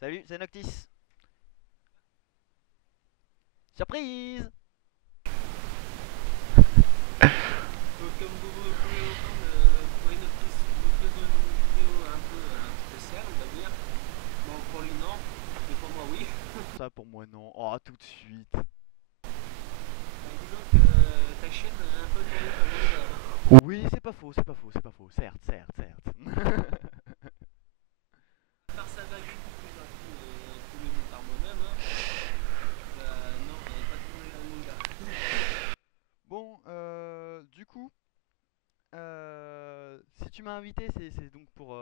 Salut, c'est Noctis. Surprise! Comme vous pouvez entendre, Waynotis nous faisons une vidéo un peu spéciale, on va dire. Bon, pour lui, non, mais pour moi, oui. Ça pour moi non. Oh, tout de suite. Disons que ta chaîne a un peu tourné pas mal d'heures. Oui, c'est pas faux, c'est pas faux, c'est pas faux. Certes, certes, certes. À part ça va YouTube que j'ai appris tous les mots par moi-même, hein. Non, pas tourné un manga. Bon, du coup, si tu m'as invité, c'est donc pour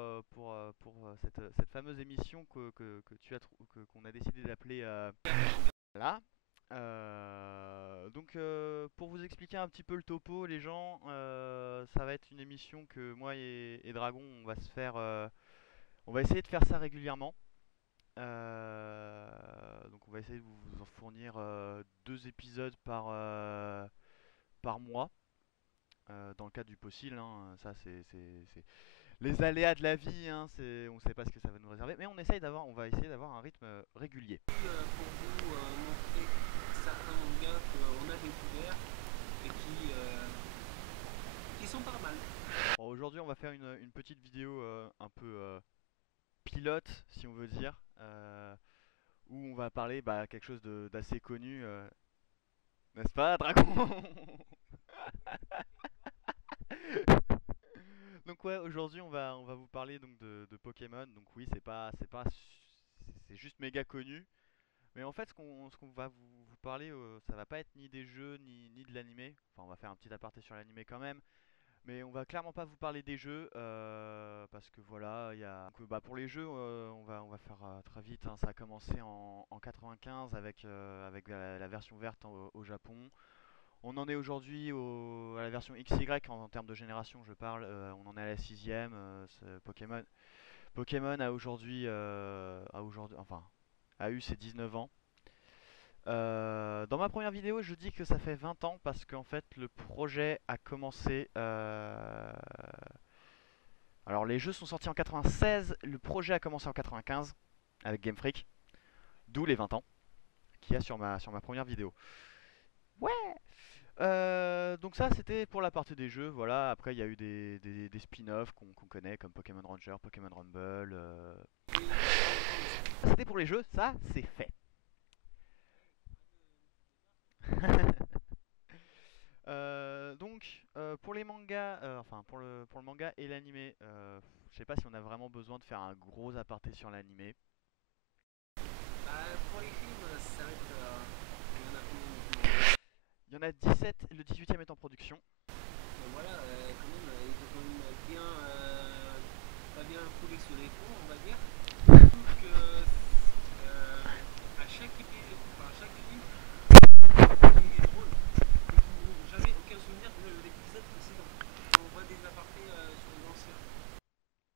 cette fameuse émission que tu as qu'on a décidé d'appeler là. Pour vous expliquer un petit peu le topo, les gens, ça va être une émission que moi et Dragon, on va essayer de faire ça régulièrement. Donc on va essayer de vous en fournir deux épisodes par mois, dans le cadre du possible, hein. Ça c'est les aléas de la vie, hein. On ne sait pas ce que ça va nous réserver, mais on va essayer d'avoir un rythme régulier. Pour vous montrer certains mangas qu'on a découverts et qui sont pas mal. Bon, aujourd'hui on va faire une petite vidéo un peu pilote, si on veut dire, où on va parler quelque chose d'assez connu, n'est-ce pas, Dragon? Donc ouais, aujourd'hui on va vous parler donc de Pokémon. Donc oui, c'est juste méga connu. Mais en fait, ce qu'on va vous parler, ça va pas être ni des jeux ni de l'animé. Enfin, on va faire un petit aparté sur l'animé quand même. Mais on va clairement pas vous parler des jeux parce que voilà, il y a donc, pour les jeux, on va faire très vite, hein. Ça a commencé en 95 avec la version verte au Japon. On en est aujourd'hui à la version XY en termes de génération, je parle. On en est à la sixième. Pokémon a eu ses 19 ans. Dans ma première vidéo, je dis que ça fait 20 ans parce qu'en fait, le projet a commencé. Alors, les jeux sont sortis en 96, le projet a commencé en 95 avec Game Freak, d'où les 20 ans qu'il y a sur ma première vidéo. Ouais! Donc ça c'était pour la partie des jeux, voilà. Après il y a eu des spin-offs qu'on connaît comme Pokémon Ranger, Pokémon Rumble. Oui, on entend le son. C'était pour les jeux, ça c'est fait. Pour les mangas, enfin pour le manga et l'animé, je sais pas si on a vraiment besoin de faire un gros aparté sur l'animé. Pour les films, ça va être. Il y en a combien maintenant? Il y en a 17, le 18e est en production. Voilà, quand même, ils ont quand même bien, pas bien coulé sur les ponts, on va dire. Surtout que à chaque épisode, enfin, à chaque film, il est drôle. Ils n'ont jamais aucun souvenir de l'épisode précédent. On voit des apartés sur les anciens.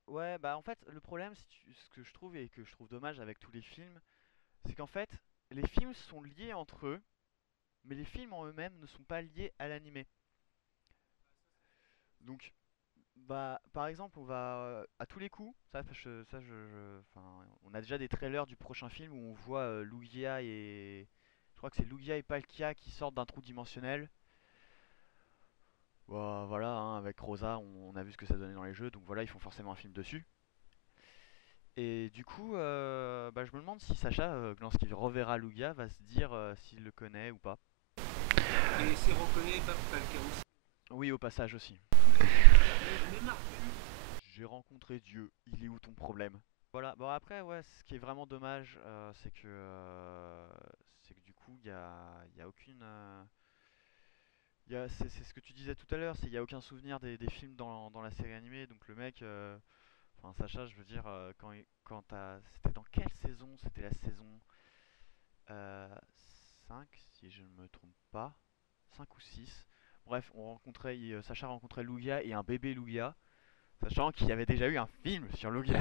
Ouais, bah en fait, le problème, ce que je trouve et que je trouve dommage avec tous les films, c'est qu'en fait, les films sont liés entre eux, mais les films en eux-mêmes ne sont pas liés à l'animé. Donc, par exemple, on va à tous les coups, enfin, on a déjà des trailers du prochain film où on voit Lugia je crois que c'est Lugia et Palkia qui sortent d'un trou dimensionnel. Voilà, hein, avec Rosa, on a vu ce que ça donnait dans les jeux, donc voilà, ils font forcément un film dessus. Et du coup, je me demande si Sacha, lorsqu'il reverra Lugia, va se dire s'il le connaît ou pas. Et c'est reconnu pas le cas aussi. Oui, au passage aussi. Mais Marcu, J'ai rencontré Dieu, il est où ton problème? Voilà, bon après, ouais, ce qui est vraiment dommage, c'est que du coup, il y a aucune. C'est ce que tu disais tout à l'heure, c'est qu'il n'y a aucun souvenir des films dans la série animée, donc le mec, enfin Sacha, je veux dire, c'était dans quelle saison? C'était la saison euh, 5, si je ne me trompe pas, 5 ou 6. Bref, Sacha rencontrait Lugia et un bébé Lugia, sachant qu'il y avait déjà eu un film sur Lugia.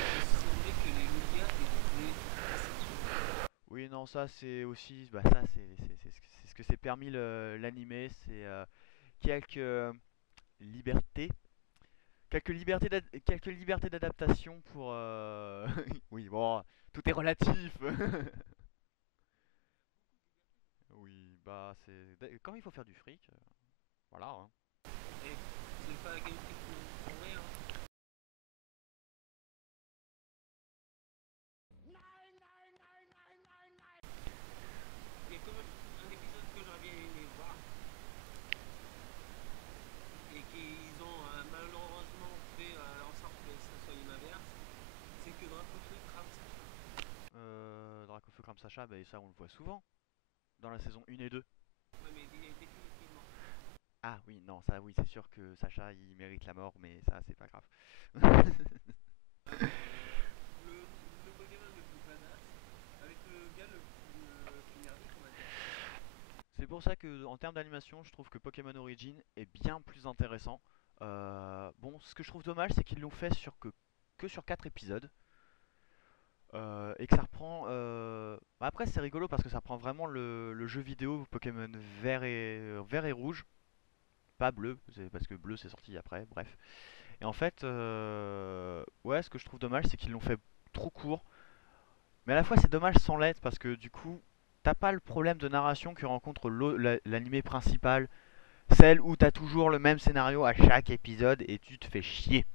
il semblait que les Lugia étaient asexuels. Oui, non, ça c'est aussi, ça c'est ce que s'est permis l'animé, c'est quelques libertés, quelques libertés d'adaptation pour. Oui, bon, Tout est relatif. Oui, bah c'est quand il faut faire du fric, voilà, hein. Et c'est pas Game Freak pour rien. Il y a quand même un épisode que j'aurais bien aimé voir et qu'ils ont malheureusement fait en sorte que ça soit une inverse, c'est que Dracofeu crame Sacha. Dracofeu crame Sacha, bah ça on le voit souvent dans la saison 1 et 2. Ouais, mais définitivement. Ah oui, non, ça oui, c'est sûr que Sacha il mérite la mort, mais ça c'est pas grave. Le Pokémon le plus badass, avec le gars le plus merdique, on va dire. C'est pour ça que en termes d'animation, je trouve que Pokémon Origin est bien plus intéressant. Bon, ce que je trouve dommage, c'est qu'ils l'ont fait que sur 4 épisodes. Et que ça reprend. Bah après, c'est rigolo parce que ça reprend vraiment le jeu vidéo Pokémon vert et rouge. Pas bleu, parce que bleu c'est sorti après, bref. Et en fait, ouais, ce que je trouve dommage, c'est qu'ils l'ont fait trop court. Mais à la fois, c'est dommage sans l'être parce que du coup, t'as pas le problème de narration que rencontre l'animé principal. Celle où t'as toujours le même scénario à chaque épisode et tu te fais chier.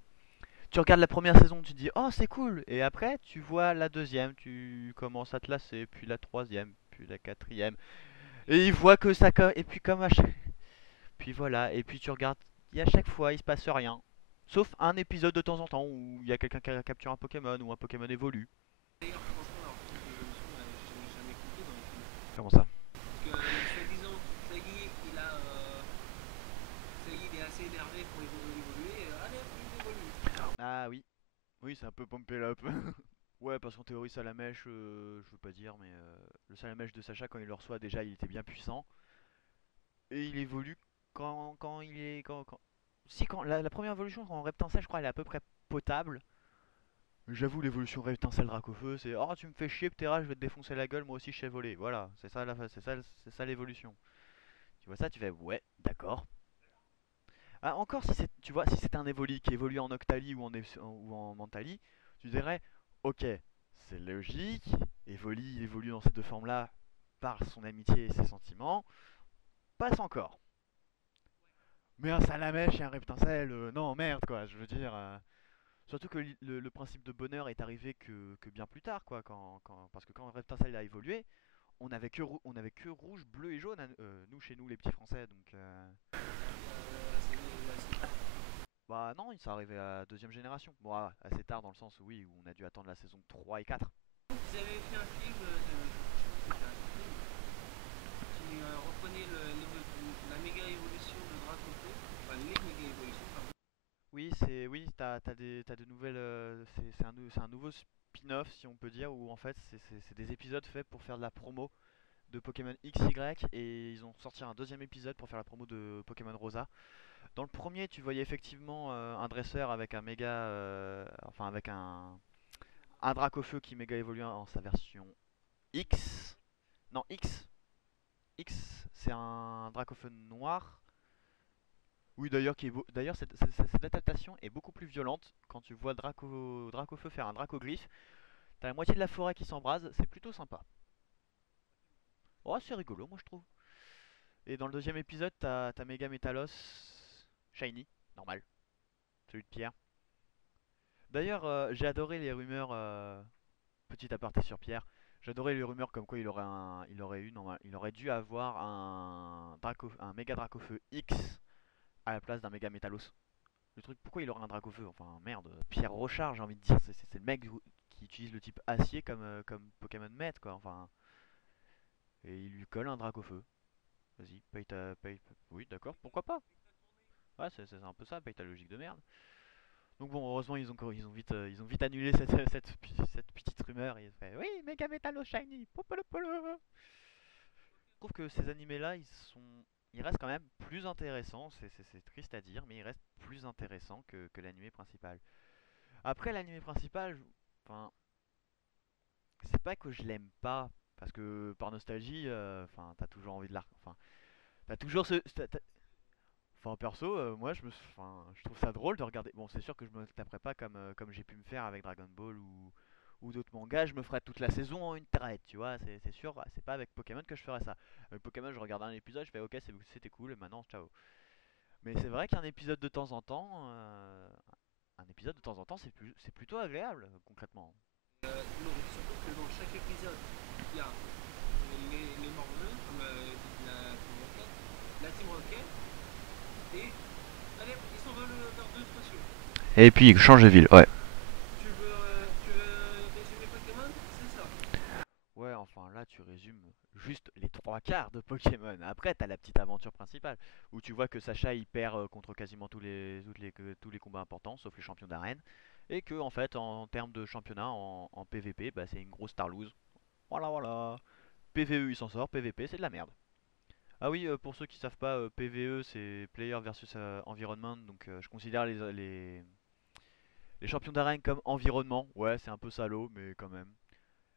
Tu regardes la première saison, tu te dis oh c'est cool, et après tu vois la deuxième, tu commences à te lasser, puis la troisième, puis la quatrième, et il voit que ça, et puis comme à chaque, puis voilà, et puis tu regardes, et à chaque fois il se passe rien, sauf un épisode de temps en temps où il y a quelqu'un qui capture un Pokémon ou un Pokémon évolue. D'ailleurs, franchement, leur truc d'évolution, j'ai jamais compris dans les films. Comment ça? Parce que, soi-disant, ça y est, ça y est, il est assez énervé pour évoluer, et allez, hop, il évolue. Ah oui, oui c'est un peu pompé up. Ouais, parce qu'en théorie Salamèche, je veux pas dire, mais le Salamèche de Sacha quand il le reçoit déjà il était bien puissant. Et il évolue quand il est. Si, quand la première évolution en Reptincelle, je crois, elle est à peu près potable. J'avoue, l'évolution Reptincelle Dracofeu, c'est oh, tu me fais chier, Ptera, je vais te défoncer la gueule, moi aussi je sais voler. Voilà, c'est ça l'évolution. Tu vois ça, tu fais ouais, d'accord. Ah, encore si c'est, tu vois, si c'était un Evoli qui évolue en Octali ou en Mentali, tu dirais ok, c'est logique. Evoli, il évolue dans ces deux formes-là par son amitié et ses sentiments. Passe encore. Mais un Salamèche et un Reptincelle, non, merde, quoi, je veux dire. Surtout que le principe de bonheur est arrivé que bien plus tard, quoi. Parce que quand Reptincelle a évolué, on avait que rouge, bleu et jaune, nous, chez nous, les petits Français. Donc, C'est assez tard. bah non, ça arrivait à la deuxième génération. Bon, assez tard dans le sens où, oui, où on a dû attendre la saison 3 et 4. Ils avaient fait un film, je crois que c'était un film, qui reprenait la méga évolution de Dracofeu, enfin les méga évolutions, pardon. Oui, t'as de nouvelles. C'est un nouveau spin-off, si on peut dire, où en fait, c'est des épisodes faits pour faire de la promo de Pokémon XY et ils ont sorti un deuxième épisode pour faire la promo de Pokémon Rosa. Dans le premier, tu voyais effectivement un dresseur avec un méga, enfin avec un Dracofeu qui méga évolue en sa version X. Non, X. X, c'est un Dracofeu noir. Oui, d'ailleurs, d'ailleurs cette adaptation est beaucoup plus violente quand tu vois Dracofeu faire un Dracoglyph. T'as la moitié de la forêt qui s'embrase, c'est plutôt sympa. Oh, c'est rigolo, moi je trouve. Et dans le deuxième épisode, t'as Mega Metalos Shiny, normal, celui de pierre. D'ailleurs, j'ai adoré les rumeurs, petit aparté sur Pierre, j'ai adoré les rumeurs comme quoi il aurait dû avoir un méga Dracofeu X à la place d'un méga Metalos. Le truc, pourquoi il aurait un Dracofeu? Enfin, merde, Pierre Rochard, j'ai envie de dire, c'est le mec qui utilise le type acier comme Pokémon Maître, quoi. Enfin, et il lui colle un Dracofeu. Vas-y, Oui, d'accord, pourquoi pas? Ouais, c'est un peu ça, paye ta logique de merde. Donc bon, heureusement, ils ont vite annulé cette petite rumeur. Ils ont fait, oui, Mega Metalo Shiny, popolopolo. Je trouve que ces animés-là, ils restent quand même plus intéressants. C'est triste à dire, mais ils restent plus intéressants que l'animé principal. Après, l'animé principal, enfin, c'est pas que je l'aime pas, parce que par nostalgie, enfin, t'as toujours envie de la, enfin, t'as toujours enfin, perso, moi, enfin, je trouve ça drôle de regarder. Bon, c'est sûr que je me taperai pas comme j'ai pu me faire avec Dragon Ball ou d'autres mangas, je me ferais toute la saison en une traite, tu vois, c'est sûr, c'est pas avec Pokémon que je ferais ça. Avec Pokémon, je regarde un épisode, je fais ok, c'était cool, et maintenant, ciao. Mais c'est vrai qu'un épisode de temps en temps, un épisode de temps en temps, c'est plutôt agréable, concrètement. Non, surtout que dans chaque épisode, il y a les morveux, comme la Team Rocket, la Team Rocket, et allez, ils s'envolent vers d'autres cieux. Et puis, C'est change de ville, ouais. tu veux résumer Pokémon? C'est ça. Ouais, enfin là tu résumes juste les trois quarts de Pokémon. Après, t'as la petite aventure principale où tu vois que Sacha il perd contre quasiment tous les combats importants, sauf les champions d'arène, et que en fait en termes de championnat en PVP, bah, c'est une grosse tarlouse. Voilà, voilà. PVE il s'en sort, PVP c'est de la merde. Ah oui, pour ceux qui savent pas, PVE c'est Player versus Environment, donc je considère les champions d'arène comme environnement. Ouais, c'est un peu salaud, mais quand même.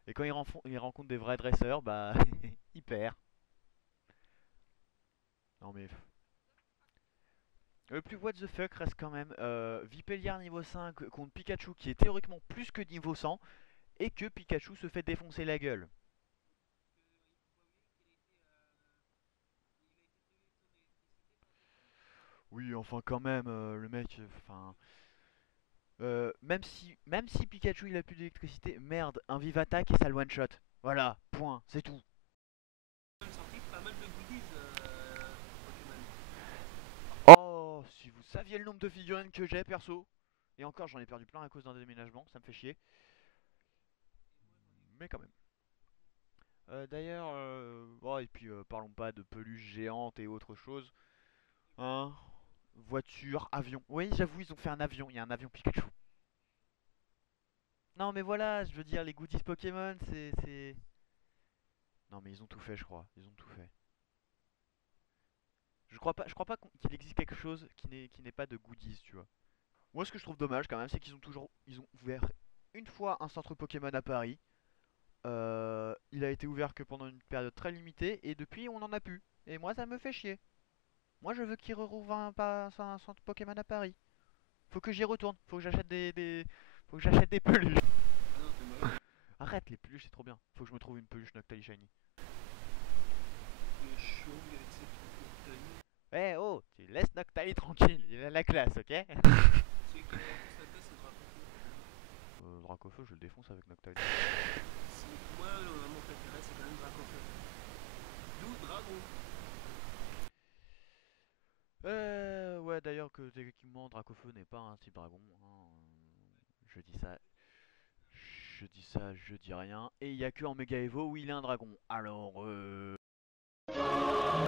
Et quand il rencontre des vrais dresseurs, bah il perd. Non mais le plus what the fuck reste quand même Vipelliar niveau 5 contre Pikachu qui est théoriquement plus que niveau 100 et que Pikachu se fait défoncer la gueule. Oui, enfin quand même le mec enfin même si Pikachu il a plus d'électricité, merde, un vive attaque et ça le one shot. Voilà, point, c'est tout. Ils ont sorti pas mal de goodies Pokémon. Oh, si vous saviez le nombre de figurines que j'ai perso. Et encore, j'en ai perdu plein à cause d'un déménagement, ça me fait chier. Mais quand même. D'ailleurs, oh, et puis parlons pas de peluches géantes et autre chose. Hein? Voiture, avion. Oui, j'avoue, ils ont fait un avion. Il y a un avion Pikachu. Non, mais voilà, je veux dire, les goodies Pokémon, c'est. Non, mais ils ont tout fait, je crois. Ils ont tout fait. Je crois pas qu'il existe quelque chose qui n'est pas de goodies, tu vois. Moi, ce que je trouve dommage quand même, c'est ils ont ouvert une fois un centre Pokémon à Paris. Il a été ouvert que pendant une période très limitée et depuis, on en a plus. Et moi, ça me fait chier. Moi, je veux qu'il rouvre un centre Pokémon à Paris. Faut que j'y retourne. Faut que j'achète des peluches. Ah non, t'es malade. Arrête, les peluches, c'est trop bien. Faut que je me trouve une peluche Noctali Shiny. Le show avec ses petites tenues. Eh oh, tu laisses Noctali tranquille. Il a la classe, ok? Celui qui a le plus la classe, c'est Dracofeu. Dracofeu, je le défonce avec Noctali. Si, moi, mon préféré, c'est quand même Dracofeu. D'où Dragon. Ouais, d'ailleurs, que techniquement, Dracofeu n'est pas un type dragon. Hein. Je dis ça, je dis rien. Et il y a que en Mega Evo où il est un dragon. Alors, ouais,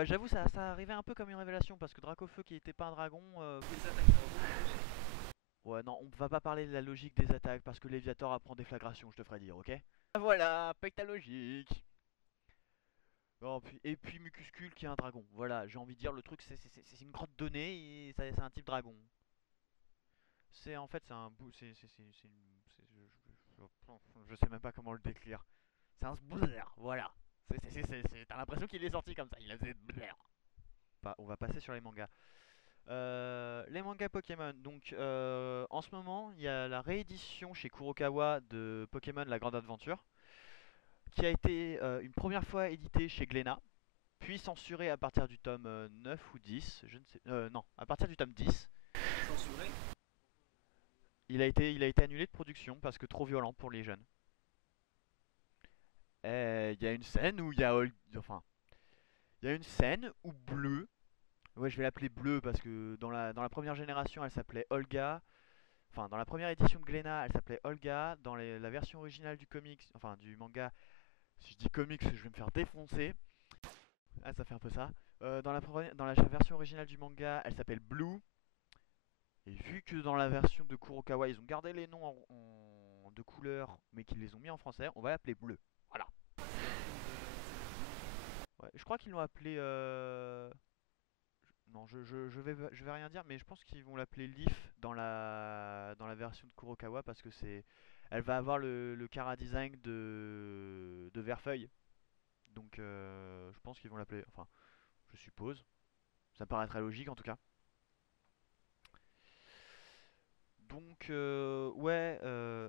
j'avoue, ça arrivait un peu comme une révélation parce que Dracofeu qui était pas un dragon. Les attaques Dragon en plus. Ouais, non, on va pas parler de la logique des attaques parce que Léviator apprend déflagration, je te ferai dire, ok? Ah, voilà, paye ta logique. Non, et puis Mucuscule qui est un dragon. Voilà, j'ai envie de dire, le truc c'est une grotte donnée et c'est un type dragon. C'est en fait, c'est un bout. Je sais même pas comment le décrire. C'est un sblair, voilà. T'as l'impression qu'il est sorti comme ça, il a fait blair. On va passer sur les mangas. Les mangas Pokémon. Donc, en ce moment, il y a la réédition chez Kurokawa de Pokémon La Grande Aventure, qui a été une première fois édité chez Glénat, puis censuré à partir du tome 9 ou 10. Je ne sais. Non, à partir du tome 10. Censuré. Il a été annulé de production parce que trop violent pour les jeunes. Il y a une scène où il y a. Enfin, il y a une scène où Bleu. Ouais, je vais l'appeler Bleu parce que dans la première génération, elle s'appelait Olga. Enfin, dans la première édition de Glénat, elle s'appelait Olga. Dans la version originale du comics, enfin du manga, si je dis comics, je vais me faire défoncer. Ah, ça fait un peu ça. Dans la version originale du manga, elle s'appelle Blue. Et vu que dans la version de Kurokawa, ils ont gardé les noms de couleur, mais qu'ils les ont mis en français, on va l'appeler Bleu. Voilà. C'est la femme de Tsunade. Ouais, je crois qu'ils l'ont appelé. Non, je vais rien dire, mais je pense qu'ils vont l'appeler Leaf dans la version de Kurokawa parce que c'est. Elle va avoir le Kara Design de Verfeuille. Donc je pense qu'ils vont l'appeler. Enfin, je suppose. Ça me paraît très logique en tout cas. Donc, ouais.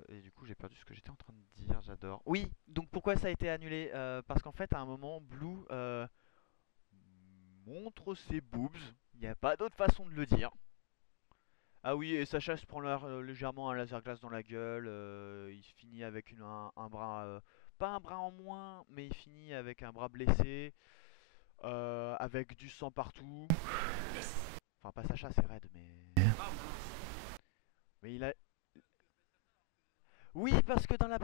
Et du coup, j'ai perdu ce que j'étais en train de tort. Oui, donc pourquoi ça a été annulé? Parce qu'en fait, à un moment, Blue montre ses boobs. Il n'y a pas d'autre façon de le dire. Ah oui, et Sacha se prend légèrement un laser glace dans la gueule. Il se finit avec un bras. Pas un bras en moins, mais il finit avec un bras blessé. Avec du sang partout. Enfin, pas Sacha, c'est Red, mais. Ah mince. Mais il a. Oui, parce que dans la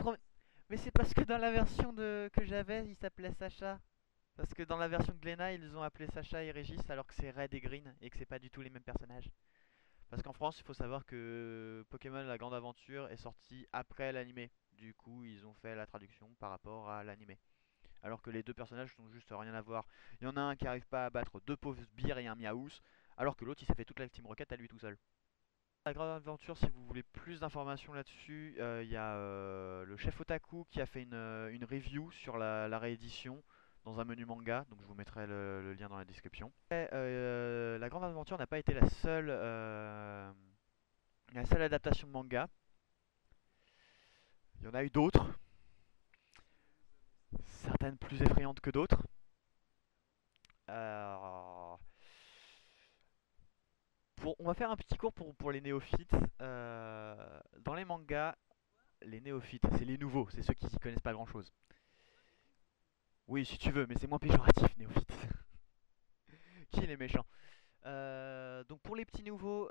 mais c'est parce que dans la version que j'avais, il s'appelait Sacha. Parce que dans la version de Glenna, ils ont appelé Sacha et Régis alors que c'est Red et Green et que c'est pas du tout les mêmes personnages. Parce qu'en France, il faut savoir que Pokémon La Grande Aventure est sorti après l'animé. Du coup, ils ont fait la traduction par rapport à l'animé. Alors que les deux personnages n'ont juste rien à voir. Il y en a un qui arrive pas à battre deux pauvres sbires et un Miaous, alors que l'autre il s'est fait toute la Team Rocket à lui tout seul. La Grande Aventure, si vous voulez plus d'informations là-dessus, il y a le chef Otaku qui a fait une review sur la réédition dans un menu manga, donc je vous mettrai le lien dans la description. Et, la Grande Aventure n'a pas été la seule adaptation manga. Il y en a eu d'autres, certaines plus effrayantes que d'autres. Euh, on va faire un petit cours pour les néophytes. Dans les mangas, les néophytes, c'est les nouveaux, c'est ceux qui n'y connaissent pas grand chose. Oui, si tu veux, mais c'est moins péjoratif, néophyte. Qui est les méchants? Donc pour les petits nouveaux,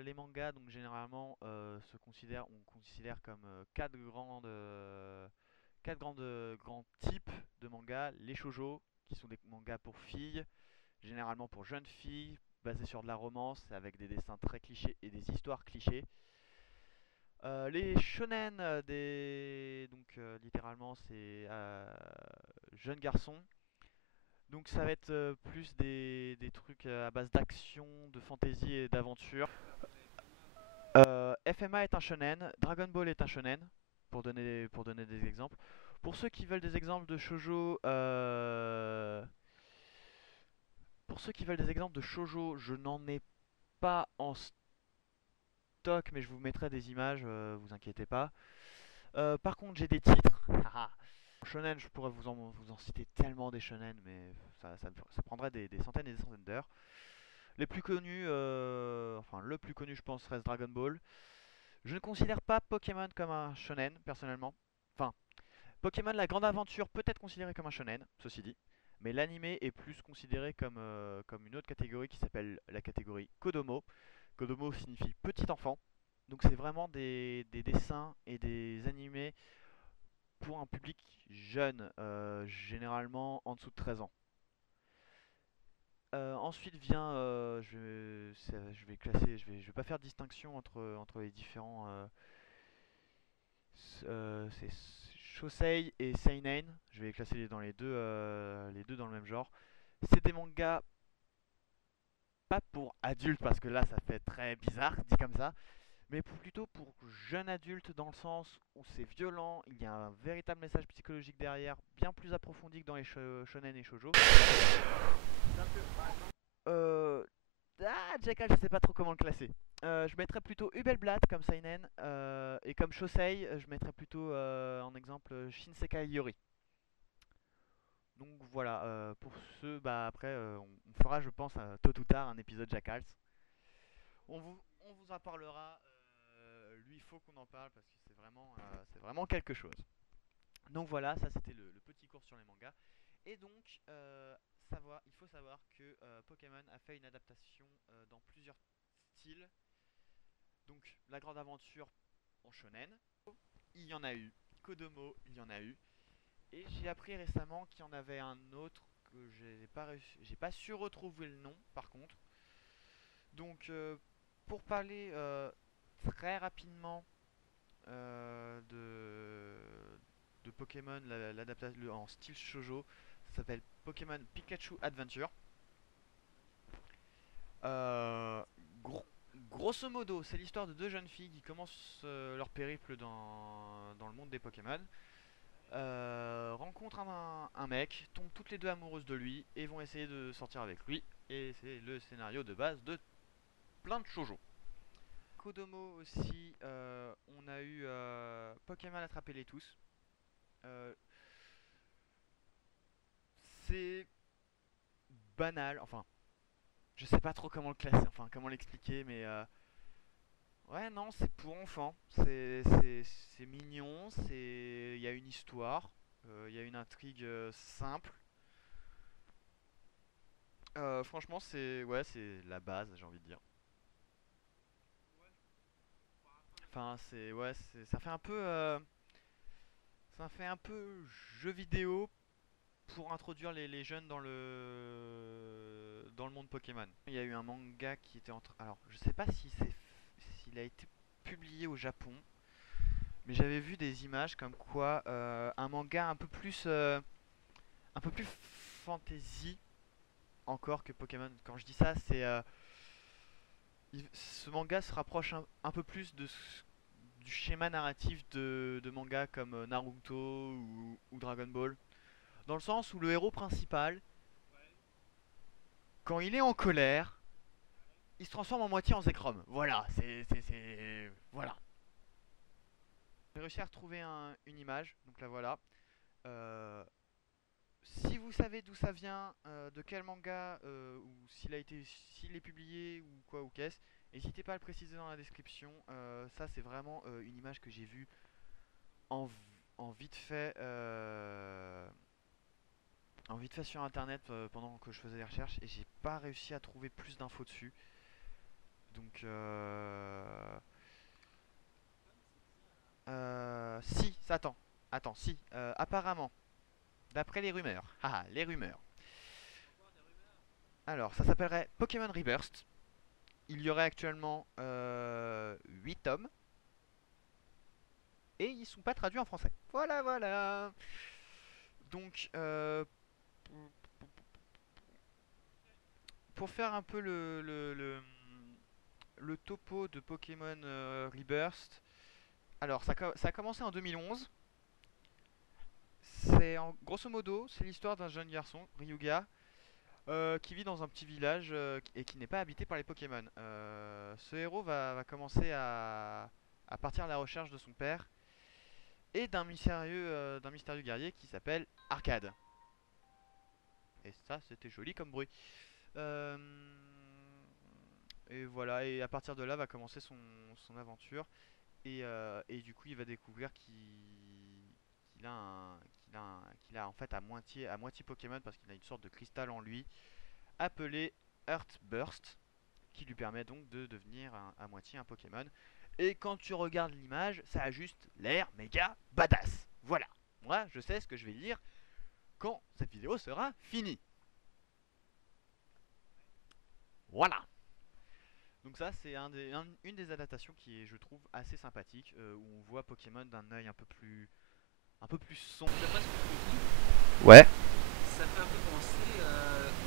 les mangas, donc généralement, on considère comme grands types de mangas. Les shoujo, qui sont des mangas pour filles, généralement pour jeunes filles, basés sur de la romance, avec des dessins très clichés et des histoires clichés. Les shonen, donc littéralement c'est jeunes garçons. Donc ça va être plus des trucs à base d'action, de fantasy et d'aventure. FMA est un shonen, Dragon Ball est un shonen, pour donner des exemples. Pour ceux qui veulent des exemples de shoujo, je n'en ai pas en stock, mais je vous mettrai des images, vous inquiétez pas. Par contre, j'ai des titres. En shonen, je pourrais vous en citer tellement des shonen, mais ça prendrait des centaines et des centaines d'heures. Les plus connus, enfin le plus connu je pense reste Dragon Ball. Je ne considère pas Pokémon comme un shonen personnellement. Enfin, Pokémon La Grande Aventure peut être considéré comme un shonen, ceci dit. Mais l'anime est plus considéré comme une autre catégorie qui s'appelle la catégorie Kodomo. Kodomo signifie petit enfant. Donc c'est vraiment des dessins et des animés pour un public jeune, généralement en dessous de 13 ans. Ensuite vient, je vais classer, je vais pas faire de distinction entre les différents, c'est Shosei et Seinen. Je vais les classer dans les deux dans le même genre. C'est des mangas pas pour adultes parce que là ça fait très bizarre dit comme ça, mais plutôt pour jeunes adultes dans le sens où c'est violent, il y a un véritable message psychologique derrière, bien plus approfondi que dans les shonen et shoujo. Euh, Jackal, je sais pas trop comment le classer. Je mettrais plutôt Hubelblatt comme Seinen et comme Shosei, je mettrais plutôt en exemple Shinsekai Yori. Donc voilà, pour ceux, bah après, on fera, je pense, tôt ou tard un épisode Jackals. On vous en parlera. Lui, il faut qu'on en parle parce que c'est vraiment quelque chose. Donc voilà, ça c'était le petit cours sur les mangas. Et donc, il faut savoir que Pokémon a fait une adaptation dans plusieurs styles. Donc, la grande aventure en shonen, il y en a eu. Kodomo, il y en a eu. Et j'ai appris récemment qu'il y en avait un autre que j'ai pas su retrouver le nom par contre. Donc, pour parler très rapidement de Pokémon, l'adaptation en style shoujo, ça s'appelle Pokémon Pikachu Adventure. Euh, gros- Grosso modo, c'est l'histoire de deux jeunes filles qui commencent leur périple dans le monde des Pokémon. Rencontrent un mec, tombent toutes les deux amoureuses de lui et vont essayer de sortir avec lui. Et c'est le scénario de base de plein de shoujo. Kodomo aussi, on a eu Pokémon attraper les tous. Euh, c'est banal, enfin, je sais pas trop comment le classer, enfin, comment l'expliquer, mais ouais, non, c'est pour enfants. C'est mignon, il y a une histoire, il y a une intrigue simple. Franchement, c'est la base, j'ai envie de dire. Ouais. Bon, après, Enfin, ça fait un peu jeu vidéo pour introduire les jeunes dans le monde Pokémon. Il y a eu un manga qui était entre, alors, je sais pas si s'il a été publié au Japon, mais j'avais vu des images comme quoi un manga un peu plus fantasy encore que Pokémon. Quand je dis ça, ce manga se rapproche un peu plus du schéma narratif de mangas comme Naruto ou Dragon Ball. Dans le sens où le héros principal, ouais, quand il est en colère, ouais. il se transforme en moitié en Zekrom. Voilà, voilà. J'ai réussi à retrouver une image, donc la voilà. Euh, Si vous savez d'où ça vient, de quel manga, ou s'il est publié ou quoi ou qu'est-ce, n'hésitez pas à le préciser dans la description. Ça, c'est vraiment une image que j'ai vue en, en vite fait, sur internet pendant que je faisais des recherches et j'ai pas réussi à trouver plus d'infos dessus. Donc, si, attends, si, apparemment, d'après les rumeurs, haha, les rumeurs. Encore des rumeurs. Alors, ça s'appellerait Pokémon Rebirth. Il y aurait actuellement 8 tomes et ils sont pas traduits en français. Voilà, voilà. Donc, pour faire un peu le topo de Pokémon Rebirth, alors ça a commencé en 2011. Grosso modo, c'est l'histoire d'un jeune garçon, Ryuga, qui vit dans un petit village et qui n'est pas habité par les Pokémon. Ce héros va commencer à partir à la recherche de son père et d'un mystérieux guerrier qui s'appelle Arcade. Et ça, c'était joli comme bruit. Euh, et voilà, et à partir de là va commencer son aventure. Et du coup, il va découvrir qu'il a en fait à moitié Pokémon parce qu'il a une sorte de cristal en lui appelé Earthburst qui lui permet donc de devenir à moitié un Pokémon. Et quand tu regardes l'image, ça a juste l'air méga badass. Voilà. Moi, je sais ce que je vais lire quand cette vidéo sera finie. Voilà. Donc ça, c'est une des adaptations qui est, je trouve, assez sympathique, où on voit Pokémon d'un œil un peu plus sombre. D'après ce que tu me dis, Ouais. ça fait un peu penser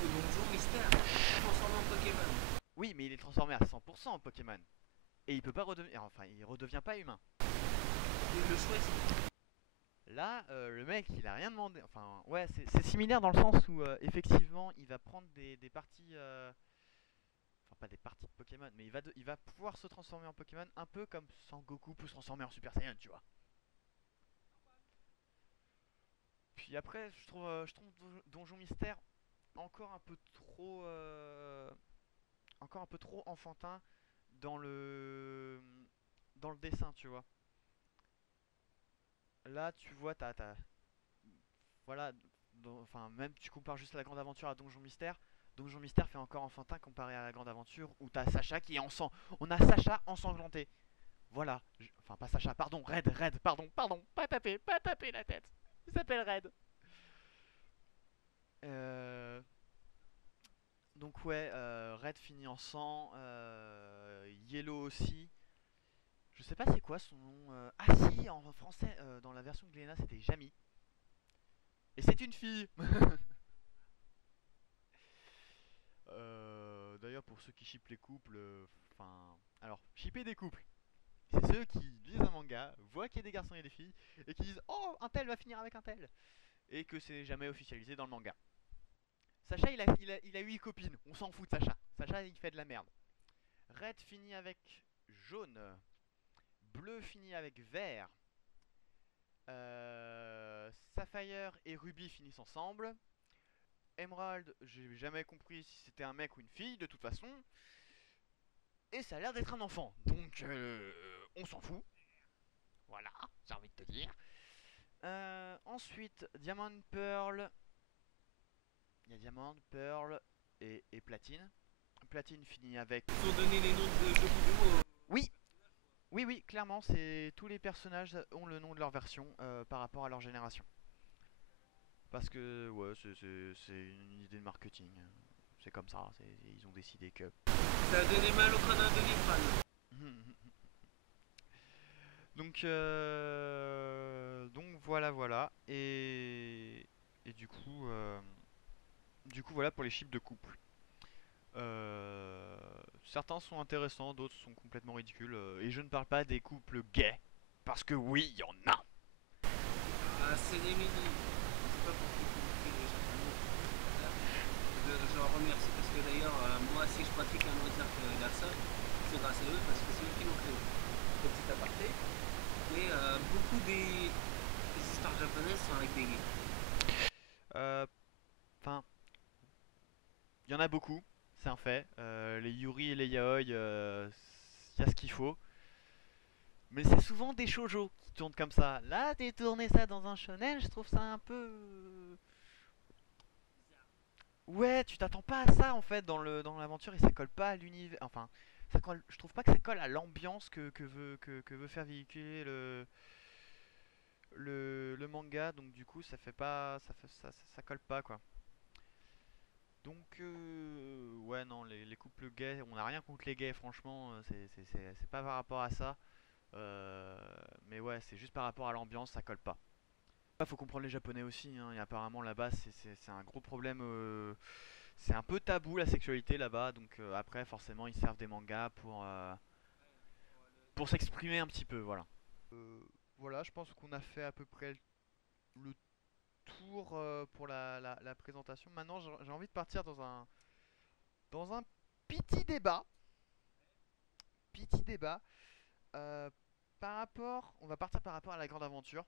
au donjon mystère, transformé en Pokémon. Oui, mais il est transformé à 100% en Pokémon. Et il peut pas redevenir, enfin, il redevient pas humain. Le choix est Là, le mec, il a rien demandé. Enfin, ouais, c'est similaire dans le sens où, effectivement, il va prendre des parties. Enfin, pas des parties de Pokémon, mais il va pouvoir se transformer en Pokémon un peu comme Sangoku peut se transformer en Super Saiyan, tu vois. Puis après, je trouve Donjon Mystère encore un peu trop. Encore un peu trop enfantin dans dans le dessin, tu vois. Là, tu vois, voilà, enfin, même tu compares juste la grande aventure à Donjon Mystère. Donjon Mystère fait encore enfantin comparé à la grande aventure où t'as Sacha qui est en sang. On a Sacha ensanglanté. Voilà. Enfin, pas Sacha, pardon, Red, pardon, pas taper la tête. Il s'appelle Red. Euh, donc, ouais, Red finit en sang. Yellow aussi. Je sais pas c'est quoi son nom. Ah, si, en français, dans la version de Glénat, c'était Jamie. Et c'est une fille. D'ailleurs, pour ceux qui shippent les couples, enfin, alors, shipper des couples, c'est ceux qui lisent un manga, voient qu'il y a des garçons et des filles, et qui disent oh, un tel va finir avec un tel, et que c'est jamais officialisé dans le manga. Sacha, il a 8 copines, on s'en fout de Sacha. Sacha, il fait de la merde. Red finit avec jaune, bleu finit avec vert, Sapphire et Ruby finissent ensemble. Emerald, j'ai jamais compris si c'était un mec ou une fille de toute façon. Et ça a l'air d'être un enfant. Donc on s'en fout. Voilà, j'ai envie de te dire. Ensuite, Diamant Pearl. Il y a Diamant, Pearl et Platine. Platine finit avec. Ils ont donné les noms de jeux vidéo. Oui, oui, oui, clairement, c'est tous les personnages ont le nom de leur version par rapport à leur génération. Parce que ouais, c'est une idée de marketing. C'est comme ça, ils ont décidé que. Ça a donné mal au crâne de Doliprane. Donc voilà, voilà. Et du coup voilà pour les chips de couple. Certains sont intéressants, d'autres sont complètement ridicules. Et je ne parle pas des couples gays, parce que oui, il y en a. Ah, c'est des mini. C'est pas pour critiquer les japonais. Je leur remercie parce que d'ailleurs, moi, si je pratique un loisir que la seule, c'est grâce à eux parce que c'est eux qui l'ont créé. Petit aparté. Mais beaucoup des histoires japonaises sont avec des gays. Enfin, il y en a beaucoup, c'est un fait. Les Yuri et les Yaoi, il y a ce qu'il faut. Mais c'est souvent des shoujo qui tournent comme ça. Là, détourner ça dans un shonen, je trouve ça un peu. Ouais, tu t'attends pas à ça en fait dans l'aventure et ça colle pas à l'univers. Enfin, ça colle, je trouve pas que ça colle à l'ambiance que veut faire véhiculer le manga. Donc du coup, ça fait pas, ça colle pas quoi. Donc ouais non, les couples gays, on a rien contre les gays franchement, c'est pas par rapport à ça. Mais ouais, c'est juste par rapport à l'ambiance, ça colle pas. Il faut comprendre les japonais aussi, hein, et apparemment là-bas c'est un gros problème, c'est un peu tabou la sexualité là-bas, donc après forcément ils servent des mangas pour s'exprimer un petit peu, voilà. Euh, voilà, je pense qu'on a fait à peu près le tour pour la présentation. Maintenant j'ai envie de partir dans un petit débat, petit débat, euh, on va partir par rapport à la grande aventure.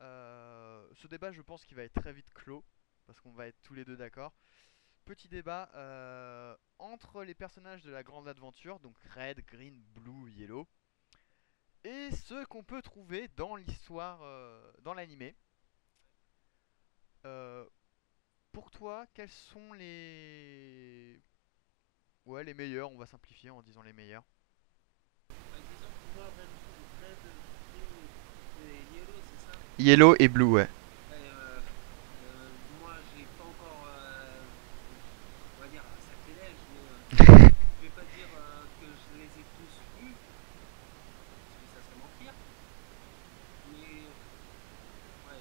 Ce débat, je pense qu'il va être très vite clos, parce qu'on va être tous les deux d'accord. Petit débat entre les personnages de la grande aventure, donc Red, Green, Blue, Yellow, et ceux qu'on peut trouver dans l'histoire, dans l'animé. Euh, pour toi, quels sont ouais, les meilleurs? On va simplifier en disant les meilleurs. Disons que moi, Red, Blue et Yellow, c'est ça. Yellow et Blue, ouais. Et, moi, j'ai pas encore, on va dire, un sacrilège, mais je vais pas dire que je les ai tous vus, parce que ça serait mentir. Mais ouais,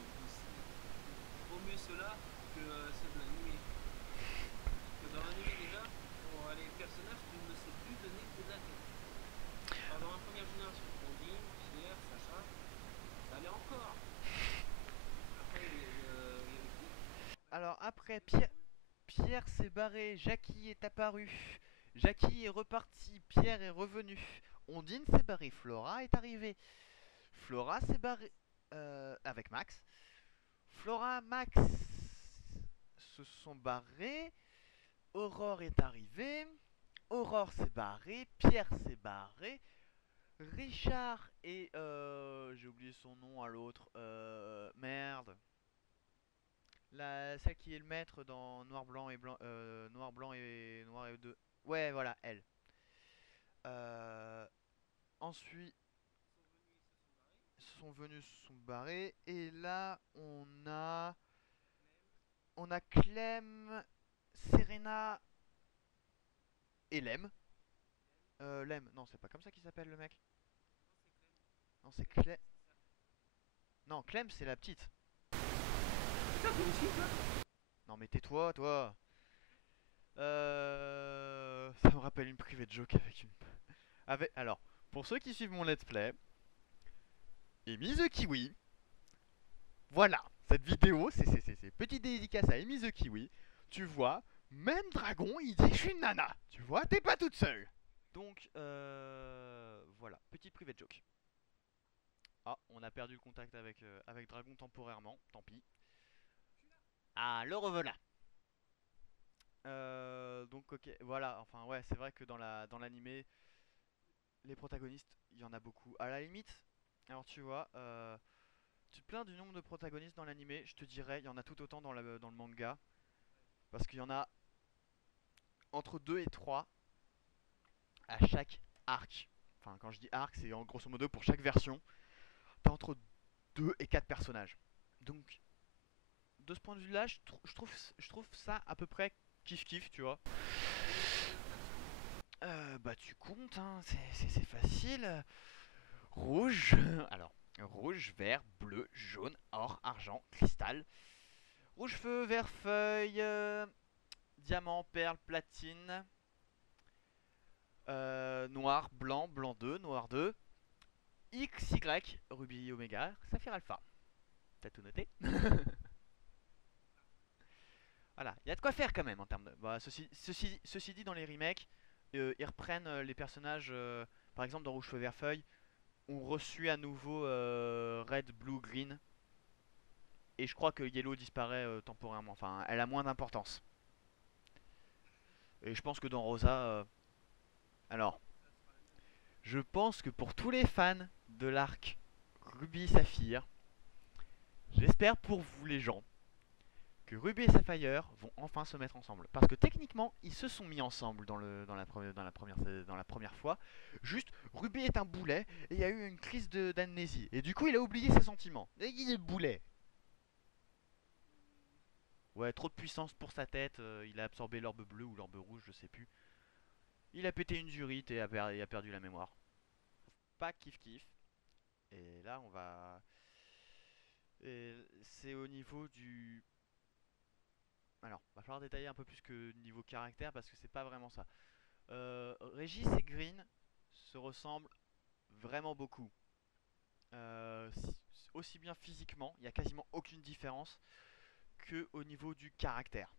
vaut mieux ceux-là que ceux de l'animé. Parce que dans l'animé déjà, pour les personnages, tu ne sais plus donner que de la tête. Alors dans la première génération, Ondine, Pierre, Sacha, ça allait encore. Après, il y avait qui? Alors après, Pierre s'est barré, Jackie est apparu, Jackie est reparti, Pierre est revenu, Ondine s'est barrée, Flora est arrivée, Flora s'est barrée avec Max, Flora, Max se sont barrés, Aurore est arrivée, Aurore s'est barrée, Pierre s'est barré, Richard et j'ai oublié son nom à l'autre, merde. Celle qui est le maître dans Noir, Blanc et Blanc, Noir, Blanc et Noir et 2. Ouais, voilà, elle. Euh, ensuite, ils se sont venus, se sont barrés. Et là, on a Clem, Serena et Lem. Lem, non, c'est pas comme ça qu'il s'appelle le mec. Non, c'est Clem. Non, Clem, c'est la petite. Putain, toi aussi, toi? Non, mais tais-toi, toi. Ça me rappelle une private joke avec une. Alors, pour ceux qui suivent mon let's play, Amy the Kiwi. Voilà, cette vidéo, c'est petite dédicace à Amy the Kiwi. Tu vois, même Dragon, il dit je suis une nana. Tu vois, t'es pas toute seule. Donc, voilà, petite private joke. Ah, on a perdu le contact avec Dragon temporairement, tant pis. Ah, le revoilà. Donc ok, voilà, enfin ouais, c'est vrai que dans l'animé, les protagonistes, il y en a beaucoup. À la limite, alors tu vois, tu te plains du nombre de protagonistes dans l'animé, je te dirais, il y en a tout autant dans le manga, parce qu'il y en a entre 2 et 3 à chaque arc. Enfin, quand je dis arc, c'est en grosso modo pour chaque version, t'as entre 2 et 4 personnages. Donc, de ce point de vue-là, je trouve ça à peu près kiff-kiff, tu vois. Et les couleurs perso? Bah tu comptes, hein, c'est facile. Rouge, alors, rouge, vert, bleu, jaune, or, argent, cristal. Rouge feu, vert feuille, diamant, perle, platine. Noir, blanc, blanc 2, noir 2. X, Y, rubis, oméga, saphir alpha. T'as tout noté? Voilà, il y a de quoi faire quand même en termes de. Bah, ceci dit, dans les remakes, ils reprennent les personnages, par exemple dans Rouge Feu Vert Feuille, ont reçu à nouveau Red, Blue, Green. Et je crois que Yellow disparaît temporairement. Enfin, elle a moins d'importance. Et je pense que dans Rosa. Alors, Ça sera la même. je pense que pour tous les fans de l'arc Ruby Saphir, j'espère pour vous les gens que Ruby et Sapphire vont enfin se mettre ensemble. Parce que techniquement, ils se sont mis ensemble dans la première fois. Juste, Ruby est un boulet et il y a eu une crise d'amnésie. Et du coup, il a oublié ses sentiments. Et il est boulet. Hmm. Ouais, trop de puissance pour sa tête. Il a absorbé l'orbe bleue ou l'orbe rouge, je sais plus. Il a pété une durite et a perdu la mémoire. Pas kiff kiff. Et là, on va. Et c'est au niveau du. Alors, va falloir détailler un peu plus que niveau caractère parce que c'est pas vraiment ça. Régis et Green se ressemblent vraiment beaucoup. Aussi bien physiquement, il n'y a quasiment aucune différence que au niveau du caractère.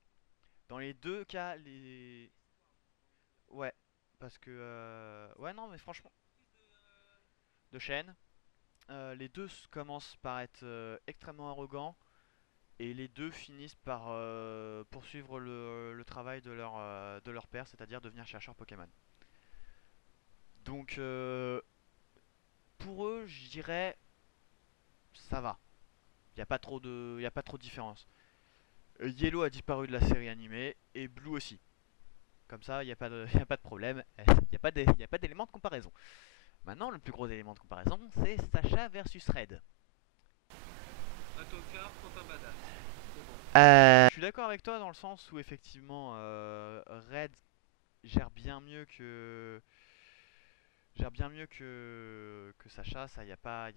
Dans les deux cas, les. L'histoire, j'ai envie de dire. Ouais, parce que. Ouais, non, mais franchement, Fils de. de chaîne, les deux commencent par être extrêmement arrogants et les deux finissent par poursuivre le travail de leur père, c'est-à-dire devenir chercheur Pokémon. Donc, pour eux, je dirais, ça va. Il n'y a pas trop de différence. Yellow a disparu de la série animée et Blue aussi. Comme ça, il n'y a, pas de, y a pas de problème. Il n'y a pas d'élément de comparaison. Maintenant, le plus gros élément de comparaison, c'est Sacha versus Red. Un tocard contre un badass. C'est bon. Je suis d'accord avec toi dans le sens où effectivement Red gère bien mieux que Sacha, ça y a pas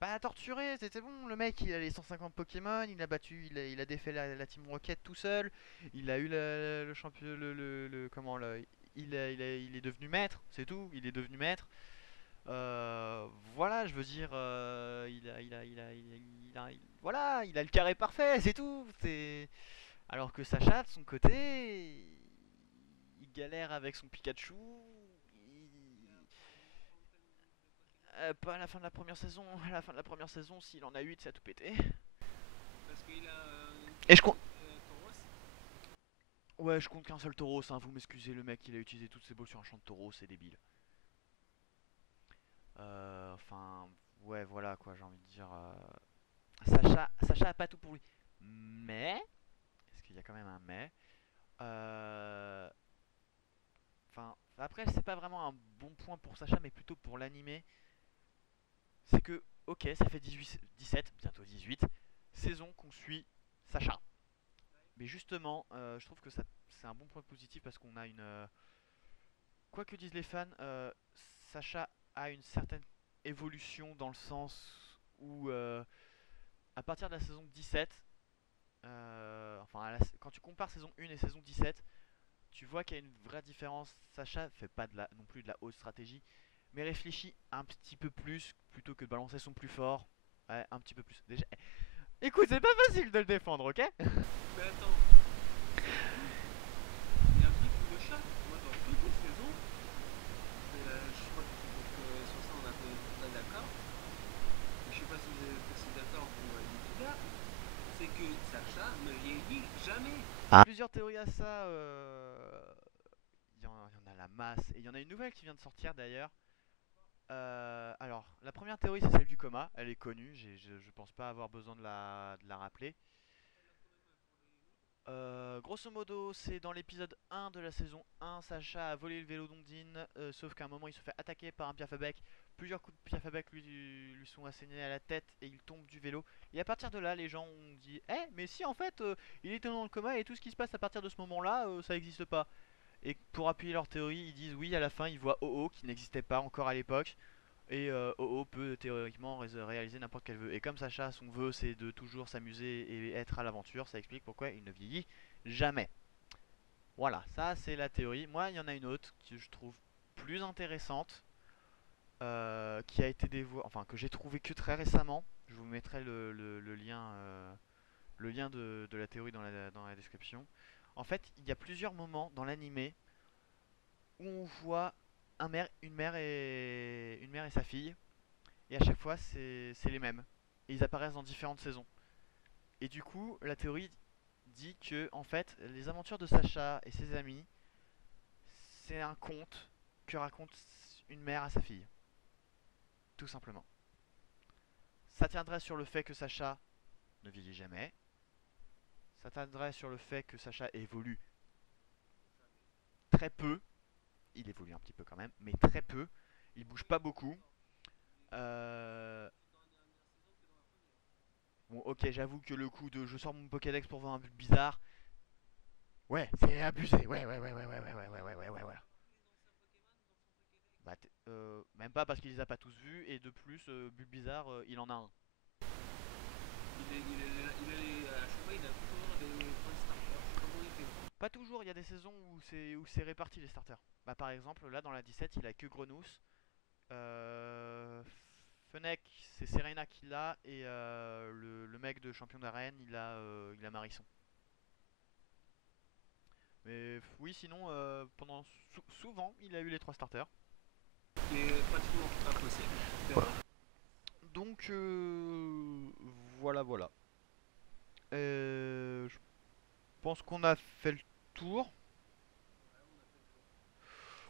à torturer, c'était bon, le mec il a les 150 Pokémon, il a battu, il a défait la Team Rocket tout seul, il a eu le champion, comment il est devenu maître, c'est tout, il est devenu maître. Voilà, je veux dire, voilà, il a le carré parfait, c'est tout. Alors que Sacha, de son côté, il galère avec son Pikachu. Il a une trentaine de Pokémon. Pas à la fin de la première saison. À la fin de la première saison, s'il en a 8, ça a tout pété. Parce qu'il a une Et je team compte. Tauros. Ouais, je compte qu'un seul taureau, hein, vous m'excusez, le mec il a utilisé toutes ses balles sur un champ de taureau, c'est débile. Enfin, ouais, voilà quoi, j'ai envie de dire. Sacha a pas tout pour lui. Mais, est-ce qu'il y a quand même un mais? Euh, Enfin, après, c'est pas vraiment un bon point pour Sacha, mais plutôt pour l'animé. C'est que, ok, ça fait 18, 17, bientôt 18 saisons qu'on suit Sacha. Mais justement, je trouve que c'est un bon point positif parce qu'on a une. Quoi que disent les fans, Sacha a une certaine évolution dans le sens où, à partir de la saison 17, enfin, quand tu compares saison 1 et saison 17, tu vois qu'il y a une vraie différence. Sacha fait pas non plus de la haute stratégie, mais réfléchit un petit peu plus plutôt que de balancer son plus fort. Ouais, un petit peu plus. Déjà, écoute, c'est pas facile de le défendre, ok? Mais attends, il y a un truc qui me choque. Moi, dans toutes les saisons, je crois que sur ça on est d'accord. Plusieurs théories à ça. Il y en a la masse. Et il y en a une nouvelle qui vient de sortir d'ailleurs. Alors, la première théorie, c'est celle du coma. Elle est connue. Je pense pas avoir besoin de la rappeler. Grosso modo, c'est dans l'épisode 1 de la saison 1, Sacha a volé le vélo d'Ondine, sauf qu'à un moment il se fait attaquer par un Piafabek. Plusieurs coups de Piafabek lui sont assénés à la tête et il tombe du vélo. Et à partir de là, les gens ont dit Eh, mais si en fait il était dans le coma et tout ce qui se passe à partir de ce moment-là, ça n'existe pas. Et pour appuyer leur théorie, ils disent oui, à la fin ils voient OO qui n'existait pas encore à l'époque. Et OO peut théoriquement réaliser n'importe quel vœu. Et comme Sacha, son vœu c'est de toujours s'amuser et être à l'aventure, ça explique pourquoi il ne vieillit jamais. Voilà, ça c'est la théorie. Moi, il y en a une autre que je trouve plus intéressante, qui a été dévoilée, enfin que j'ai trouvé que très récemment. Je vous mettrai le lien de la théorie dans la description. En fait, il y a plusieurs moments dans l'animé où on voit une mère et sa fille, et à chaque fois c'est les mêmes. Et ils apparaissent dans différentes saisons. Et du coup, la théorie dit que en fait, les aventures de Sacha et ses amis, c'est un conte que raconte une mère à sa fille, tout simplement. Ça tiendrait sur le fait que Sacha ne vieillit jamais. Ça tiendrait sur le fait que Sacha évolue très peu. Il évolue un petit peu quand même, mais très peu. Il bouge pas beaucoup. Euh, Bon, ok, j'avoue que le coup de je sors mon Pokédex pour voir un but bizarre, ouais, c'est abusé. Ouais, ouais, ouais, ouais, ouais, ouais, ouais, ouais, ouais, ouais, ouais, ouais. Bah, même pas parce qu'il les a pas tous vus, et de plus, Bulbizarre, il en a un. À chaque fois, il a toujours des points starters. Je sais pas comment il fait. Pas toujours, il y a des saisons où c'est réparti les starters. Bah, par exemple, là dans la 17, il a que Grenousse. Euh, Fennec, c'est Serena qui l'a, et le mec de champion d'arène, il a Marisson. Mais oui, sinon, souvent, il a eu les trois starters. Mais pratiquement impossible. Mais Voilà. bon. Donc, voilà, voilà. Je pense qu'on a fait le tour.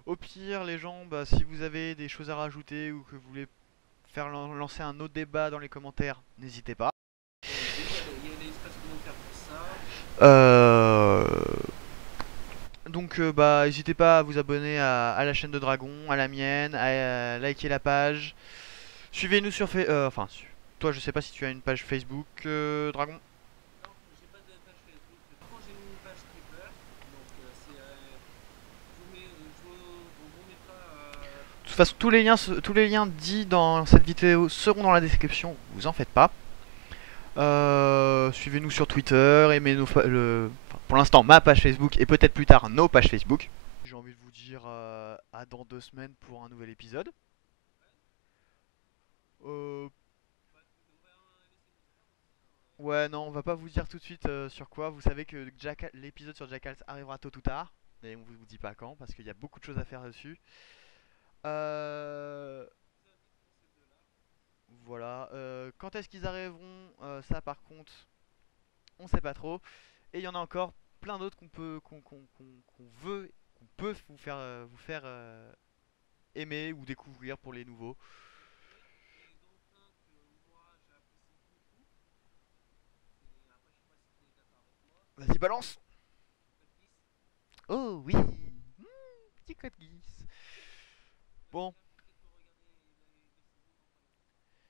Au pire, les gens, bah, si vous avez des choses à rajouter ou que vous voulez faire lancer un autre débat dans les commentaires, n'hésitez pas. Il y a des espaces commentaires pour ça. Euh, Donc, bah, n'hésitez pas à vous abonner à la chaîne de Dragon, à la mienne, à liker la page. Suivez-nous sur enfin, toi, je sais pas si tu as une page Facebook, Dragon. Non, j'ai pas de page Facebook. Par contre, j'ai une page Twitter. Donc, on vous mettra. De toute façon, tous les liens dits dans cette vidéo seront dans la description, vous en faites pas. Suivez-nous sur Twitter, aimez enfin, pour l'instant ma page Facebook et peut-être plus tard nos pages Facebook. J'ai envie de vous dire à dans 2 semaines pour un nouvel épisode. Euh, ouais, non, on va pas vous dire tout de suite sur quoi. Vous savez que l'épisode sur Jackals arrivera tôt ou tard, mais on vous dit pas quand parce qu'il y a beaucoup de choses à faire dessus. Euh, voilà. Quand est-ce qu'ils arriveront, ça par contre, on sait pas trop. Et il y en a encore plein d'autres qu'on veut, qu'on peut vous faire aimer ou découvrir pour les nouveaux. Et donc, un que moi j'apprécie beaucoup. Et après, je sais pas si tu es d'accord avec moi. Vas-y, balance. Code 10. Oh oui. Petit code Geass. Bon, Peut-être que regarder les saisons dans pas longtemps.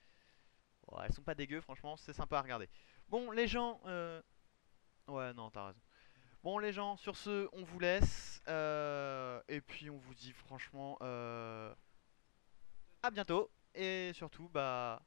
ouais, elles sont pas dégueu, franchement, c'est sympa à regarder. Bon, les gens, ouais, non, t'as raison. Bon, les gens, sur ce, on vous laisse. Et puis, on vous dit franchement à bientôt. Et surtout, bah,